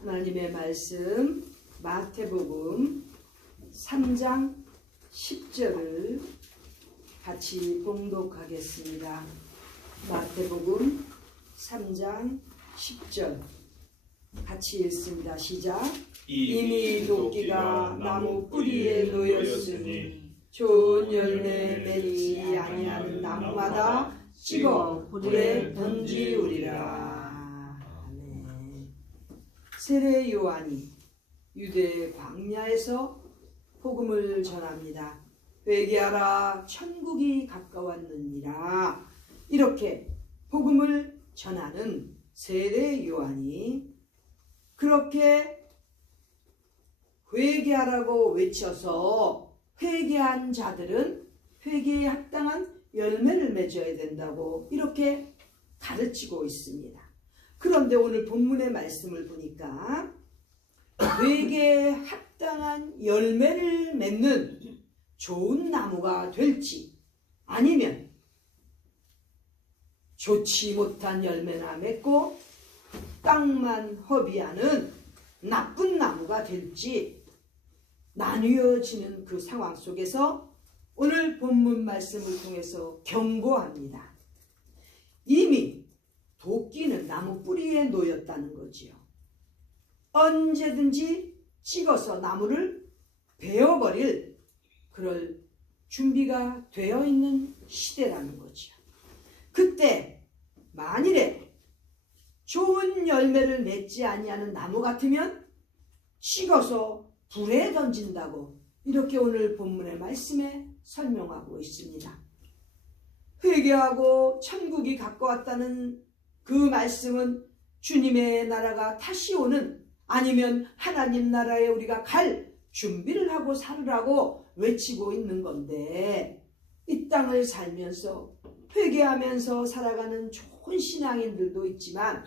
하나님의 말씀 마태복음 3장 10절을 같이 봉독하겠습니다. 마태복음 3장 10절 같이 읽습니다. 시작. 이미 도끼가 나무 뿌리에 놓였으니 좋은 열매 맺지 아니하는 나무마다 찍어 불에 던지우리라. 세례 요한이 유대 광야에서 복음을 전합니다. 회개하라, 천국이 가까웠느니라. 이렇게 복음을 전하는 세례 요한이 그렇게 회개하라고 외쳐서 회개한 자들은 회개에 합당한 열매를 맺어야 된다고 이렇게 가르치고 있습니다. 그런데 오늘 본문의 말씀을 보니까 회개에 합당한 열매를 맺는 좋은 나무가 될지 아니면 좋지 못한 열매나 맺고 땅만 허비하는 나쁜 나무가 될지 나뉘어지는 그 상황 속에서 오늘 본문 말씀을 통해서 경고합니다. 이미 도끼는 나무 뿌리에 놓였다는 거지요. 언제든지 찍어서 나무를 베어버릴 그럴 준비가 되어 있는 시대라는 거지요. 그때 만일에 좋은 열매를 맺지 아니하는 나무 같으면 찍어서 불에 던진다고 이렇게 오늘 본문의 말씀에 설명하고 있습니다. 회개하고 천국이 가까웠다는 그 말씀은 주님의 나라가 다시 오는 아니면 하나님 나라에 우리가 갈 준비를 하고 살으라고 외치고 있는 건데 이 땅을 살면서 회개하면서 살아가는 좋은 신앙인들도 있지만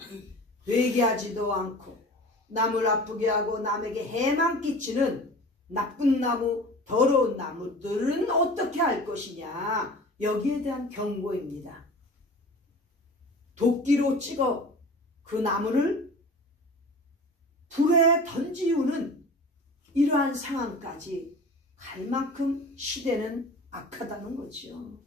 회개하지도 않고 남을 아프게 하고 남에게 해만 끼치는 나쁜 나무, 더러운 나무들은 어떻게 할 것이냐, 여기에 대한 경고입니다. 도끼로 찍어 그 나무를 불에 던지우는 이러한 상황까지 갈 만큼 시대는 악하다는 거죠.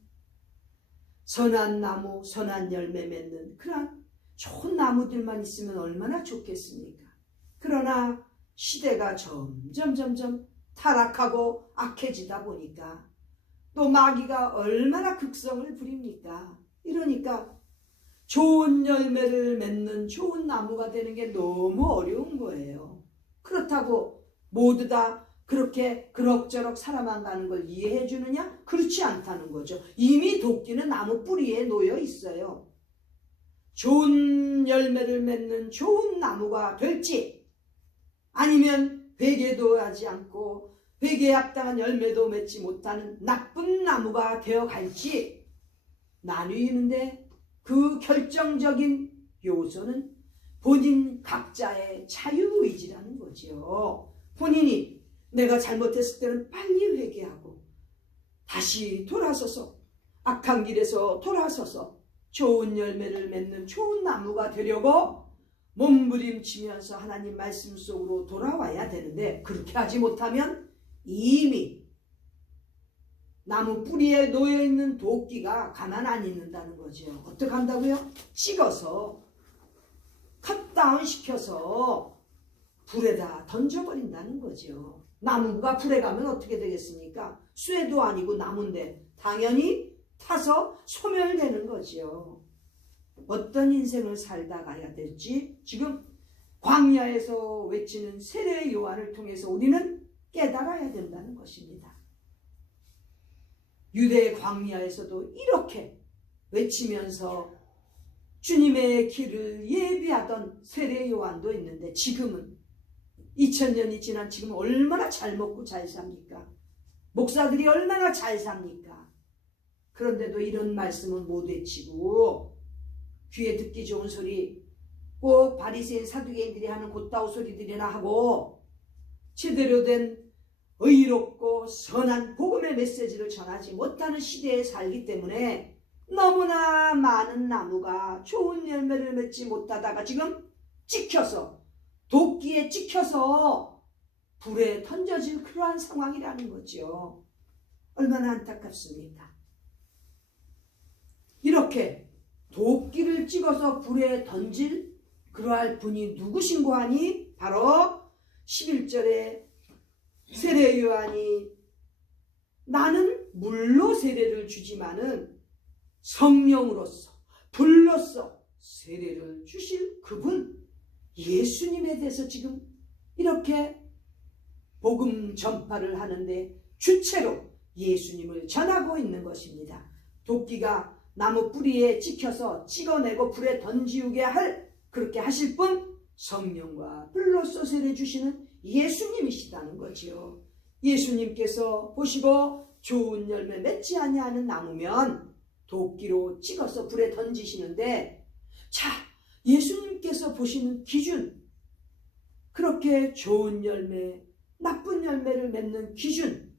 선한 나무, 선한 열매 맺는 그러한 좋은 나무들만 있으면 얼마나 좋겠습니까? 그러나 시대가 점점 타락하고 악해지다 보니까 또 마귀가 얼마나 극성을 부립니까? 이러니까 좋은 열매를 맺는 좋은 나무가 되는 게 너무 어려운 거예요. 그렇다고 모두 다 그렇게 그럭저럭 살아만 가는 걸 이해해 주느냐? 그렇지 않다는 거죠. 이미 도끼는 나무 뿌리에 놓여 있어요. 좋은 열매를 맺는 좋은 나무가 될지 아니면 회개도 하지 않고 회개에 합당한 열매도 맺지 못하는 나쁜 나무가 되어갈지 나뉘는데 그 결정적인 요소는 본인 각자의 자유의지라는 거죠. 본인이 내가 잘못했을 때는 빨리 회개하고 다시 돌아서서 악한 길에서 돌아서서 좋은 열매를 맺는 좋은 나무가 되려고 몸부림치면서 하나님 말씀 속으로 돌아와야 되는데 그렇게 하지 못하면 이미 나무 뿌리에 놓여있는 도끼가 가만 안 있는다는 거죠. 어떻게 한다고요? 찍어서 컷다운 시켜서 불에다 던져버린다는 거죠. 나무가 불에 가면 어떻게 되겠습니까? 쇠도 아니고 나무인데 당연히 타서 소멸되는 거죠. 어떤 인생을 살다 가야 될지 지금 광야에서 외치는 세례 요한을 통해서 우리는 깨달아야 된다는 것입니다. 유대 광야에서도 이렇게 외치면서 주님의 길을 예비하던 세례 요한도 있는데 지금은 2000년이 지난 지금 얼마나 잘 먹고 잘 삽니까? 목사들이 얼마나 잘 삽니까? 그런데도 이런 말씀은 못 외치고 귀에 듣기 좋은 소리 꼭 바리새인 사두개인들이 하는 곧다우 소리들이나 하고 제대로 된 의롭고 선한 복음의 메시지를 전하지 못하는 시대에 살기 때문에 너무나 많은 나무가 좋은 열매를 맺지 못하다가 지금 찍혀서 도끼에 도끼에 찍혀서 불에 던져질 그러한 상황이라는 거죠. 얼마나 안타깝습니까? 이렇게 도끼를 찍어서 불에 던질 그러할 분이 누구신고 하니 바로 11절에 세례 요한이 나는 물로 세례를 주지만은 성령으로서 불로서 세례를 주실 그분 예수님에 대해서 지금 이렇게 복음 전파를 하는데 주체로 예수님을 전하고 있는 것입니다. 도끼가 나무 뿌리에 찍혀서 찍어내고 불에 던지우게 할 그렇게 하실 분 성령과 불로서 세례 주시는 예수님이시다는 거지요. 예수님께서 보시고 좋은 열매 맺지 아니하는 나무면 도끼로 찍어서 불에 던지시는데, 자, 예수님께서 보시는 기준, 그렇게 좋은 열매, 나쁜 열매를 맺는 기준,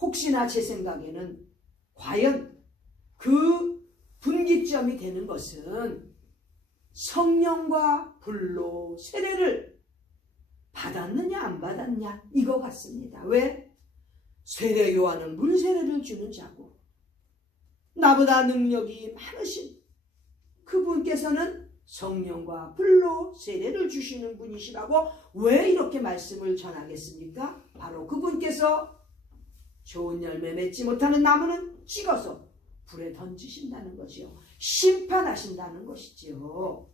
혹시나 제 생각에는 과연 그 분기점이 되는 것은 성령과 불로 세례를 받았느냐 안 받았냐 이거 같습니다. 왜? 세례 요한은 물 세례를 주는 자고 나보다 능력이 많으신 그분께서는 성령과 불로 세례를 주시는 분이시라고 왜 이렇게 말씀을 전하겠습니까? 바로 그분께서 좋은 열매 맺지 못하는 나무는 찍어서 불에 던지신다는 것이요, 심판하신다는 것이지요.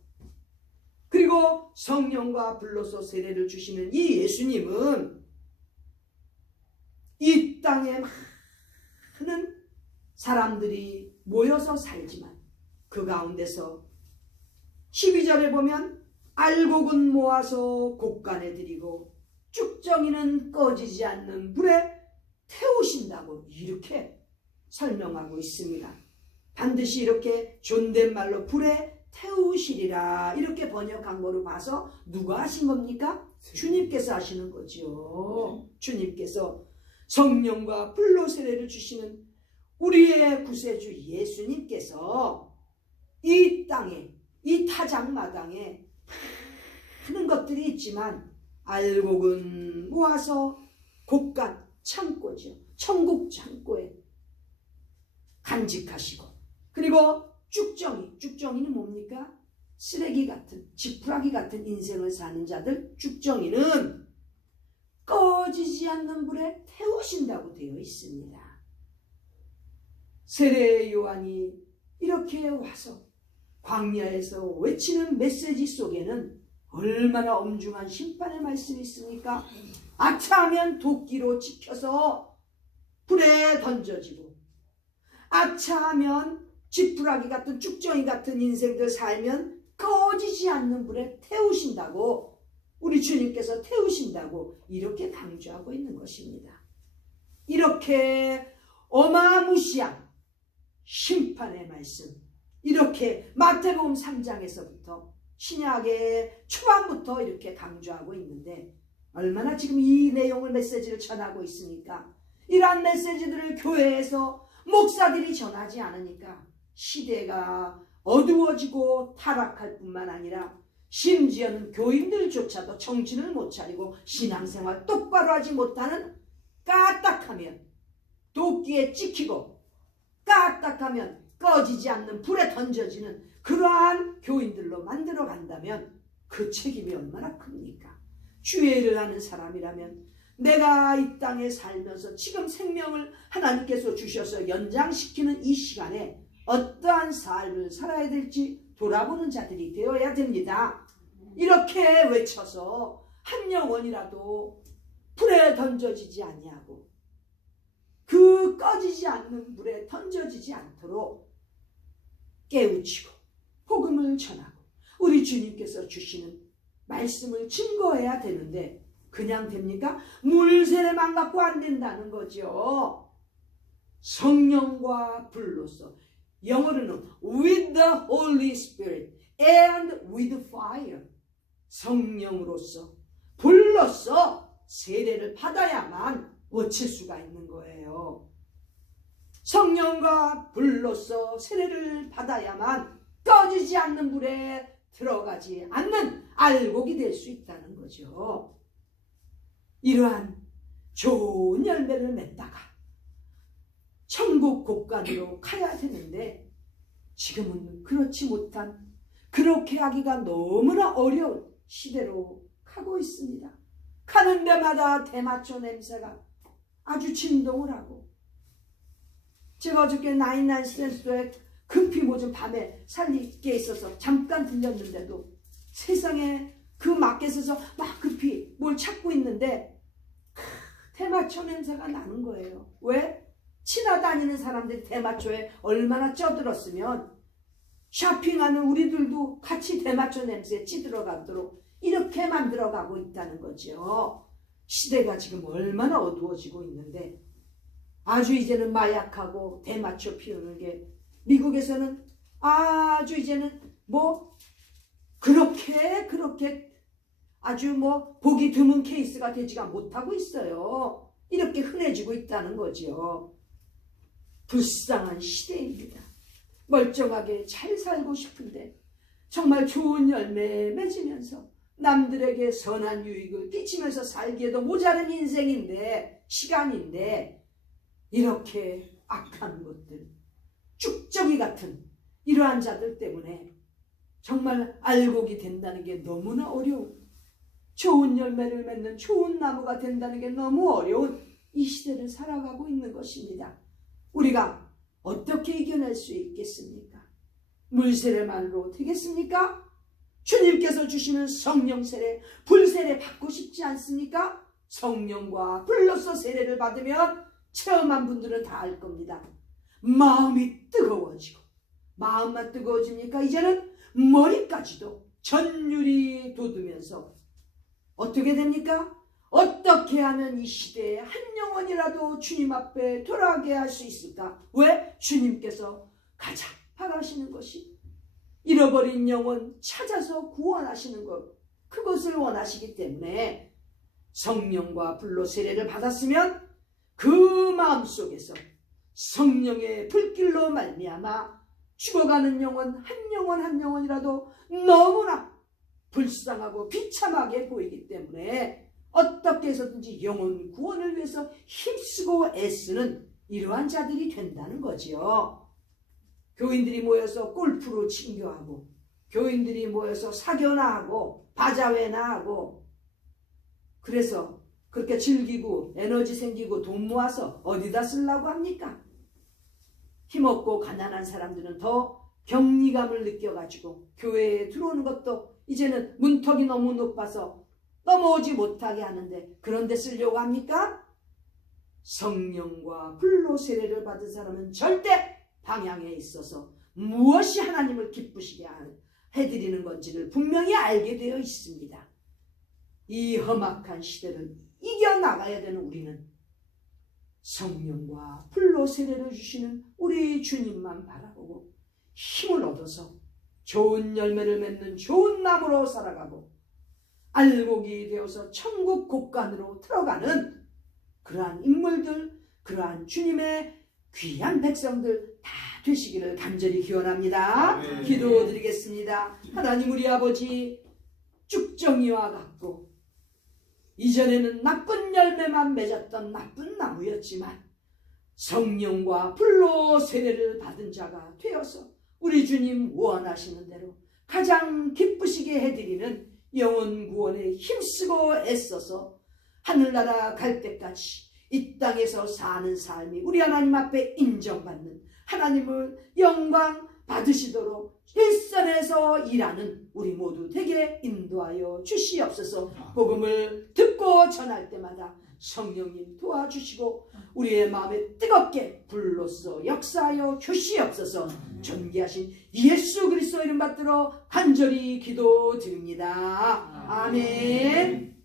그리고 성령과 불로서 세례를 주시는 이 예수님은 이 땅에 많은 사람들이 모여서 살지만 그 가운데서 12절에 보면 알곡은 모아서 곡간에 들이고 쭉정이는 꺼지지 않는 불에 태우신다고 이렇게 설명하고 있습니다. 반드시 이렇게 존댓말로 불에 태우시리라 이렇게 번역한 거로 봐서 누가 하신 겁니까? 주님께서 하시는 거지요. 주님께서 성령과 불로 세례를 주시는 우리의 구세주 예수님께서 이 땅에, 이 타작마당에 많은 것들이 있지만 알곡은 모아서 곡간, 창고죠. 천국 창고에 간직하시고, 그리고 쭉정이는 뭡니까? 쓰레기 같은, 지푸라기 같은 인생을 사는 자들, 쭉정이는 꺼지지 않는 불에 태우신다고 되어 있습니다. 세례 요한이 이렇게 와서 광야에서 외치는 메시지 속에는 얼마나 엄중한 심판의 말씀이 있습니까? 아차하면 도끼로 찍혀서 불에 던져지고, 아차하면 지푸라기 같은 쭉정이 같은 인생들 살면 꺼지지 않는 불에 태우신다고, 우리 주님께서 태우신다고 이렇게 강조하고 있는 것입니다. 이렇게 어마무시한 심판의 말씀, 이렇게 마태복음 3장에서부터 신약의 초반부터 이렇게 강조하고 있는데 얼마나 지금 이 내용을 메시지를 전하고 있으니까 이러한 메시지들을 교회에서 목사들이 전하지 않으니까 시대가 어두워지고 타락할 뿐만 아니라 심지어는 교인들조차도 정신을 못 차리고 신앙생활 똑바로 하지 못하는, 까딱하면 도끼에 찍히고 까딱하면 꺼지지 않는 불에 던져지는 그러한 교인들로 만들어 간다면 그 책임이 얼마나 큽니까? 주의를 하는 사람이라면 내가 이 땅에 살면서 지금 생명을 하나님께서 주셔서 연장시키는 이 시간에 어떠한 삶을 살아야 될지 돌아보는 자들이 되어야 됩니다. 이렇게 외쳐서 한 영혼이라도 불에 던져지지 아니하고 그 꺼지지 않는 불에 던져지지 않도록 깨우치고 복음을 전하고 우리 주님께서 주시는 말씀을 증거해야 되는데 그냥 됩니까? 물 세례만 갖고 안 된다는 거죠. 성령과 불로서, 영어로는 with the Holy Spirit and with fire, 성령으로서 불로서 세례를 받아야만 고칠 수가 있는 거예요. 성령과 불로서 세례를 받아야만 꺼지지 않는 불에 들어가지 않는 알곡이 될 수 있다는 거죠. 이러한 좋은 열매를 맺다가 천국 곳간으로 가야 되는데 지금은 그렇지 못한, 그렇게 하기가 너무나 어려운 시대로 가고 있습니다. 가는 데마다 대마초 냄새가 아주 진동을 하고, 제가 어저께 나인나인 스탠스도에 급히 뭐 좀 밤에 살리게 있어서 잠깐 들렸는데도 세상에 그 마켓에서 막 급히 뭘 찾고 있는데 대마초 냄새가 나는 거예요. 왜? 지나다니는 사람들이 대마초에 얼마나 쪄들었으면 쇼핑하는 우리들도 같이 대마초 냄새에 찌들어가도록 이렇게 만들어가고 있다는 거죠. 시대가 지금 얼마나 어두워지고 있는데 아주 이제는 마약하고 대마초 피우는 게 미국에서는 아주 이제는 뭐 그렇게 아주 뭐 보기 드문 케이스가 되지가 못하고 있어요. 이렇게 흔해지고 있다는 거죠. 불쌍한 시대입니다. 멀쩡하게 잘 살고 싶은데 정말 좋은 열매 맺으면서 남들에게 선한 유익을 끼치면서 살기에도 모자른 인생인데, 시간인데 이렇게 악한 것들, 쭉저기 같은 이러한 자들 때문에 정말 알곡이 된다는 게 너무나 어려운, 좋은 열매를 맺는 좋은 나무가 된다는 게 너무 어려운 이 시대를 살아가고 있는 것입니다. 우리가 어떻게 이겨낼 수 있겠습니까? 물세례만으로 되겠습니까? 주님께서 주시는 성령 세례, 불 세례 받고 싶지 않습니까? 성령과 불로서 세례를 받으면 체험한 분들은 다 알 겁니다. 마음이 뜨거워지고, 마음만 뜨거워집니까? 이제는 머리까지도 전율이 돋으면서 어떻게 됩니까? 어떻게 하면 이 시대에 한 영혼이라도 주님 앞에 돌아가게 할 수 있을까? 왜? 주님께서 가장 바라시는 것이 잃어버린 영혼 찾아서 구원하시는 것, 그것을 원하시기 때문에 성령과 불로 세례를 받았으면 그 마음속에서 성령의 불길로 말미암아 죽어가는 영혼 한 영혼이라도 너무나 불쌍하고 비참하게 보이기 때문에 어떻게 해서든지 영혼 구원을 위해서 힘쓰고 애쓰는 이러한 자들이 된다는 거지요. 교인들이 모여서 골프로 친교하고, 교인들이 모여서 사교나 하고 바자회나 하고, 그래서 그렇게 즐기고 에너지 생기고 돈 모아서 어디다 쓰려고 합니까? 힘없고 가난한 사람들은 더 격리감을 느껴가지고 교회에 들어오는 것도 이제는 문턱이 너무 높아서 넘어오지 못하게 하는데 그런 데 쓰려고 합니까? 성령과 불로 세례를 받은 사람은 절대 방향에 있어서 무엇이 하나님을 기쁘시게 해드리는 건지를 분명히 알게 되어 있습니다. 이 험악한 시대를 이겨나가야 되는 우리는 성령과 불로 세례를 주시는 우리 주님만 바라보고 힘을 얻어서 좋은 열매를 맺는 좋은 나무로 살아가고 알곡이 되어서 천국 곳간으로 들어가는 그러한 인물들, 그러한 주님의 귀한 백성들 다 되시기를 간절히 기원합니다. 네. 기도드리겠습니다. 하나님 우리 아버지, 쭉정이와 같고 이전에는 나쁜 열매만 맺었던 나쁜 나무였지만 성령과 불로 세례를 받은 자가 되어서 우리 주님 원하시는 대로 가장 기쁘시게 해드리는 영혼 구원에 힘쓰고 애써서 하늘나라 갈 때까지 이 땅에서 사는 삶이 우리 하나님 앞에 인정받는, 하나님을 영광 받으시도록 일선에서 일하는 우리 모두 되게 인도하여 주시옵소서. 복음을 듣고 전할 때마다 성령님 도와주시고 우리의 마음에 뜨겁게 불로써 역사하여 주시옵소서. 존귀하신 예수 그리스도 이름 받들어 간절히 기도드립니다. 아멘.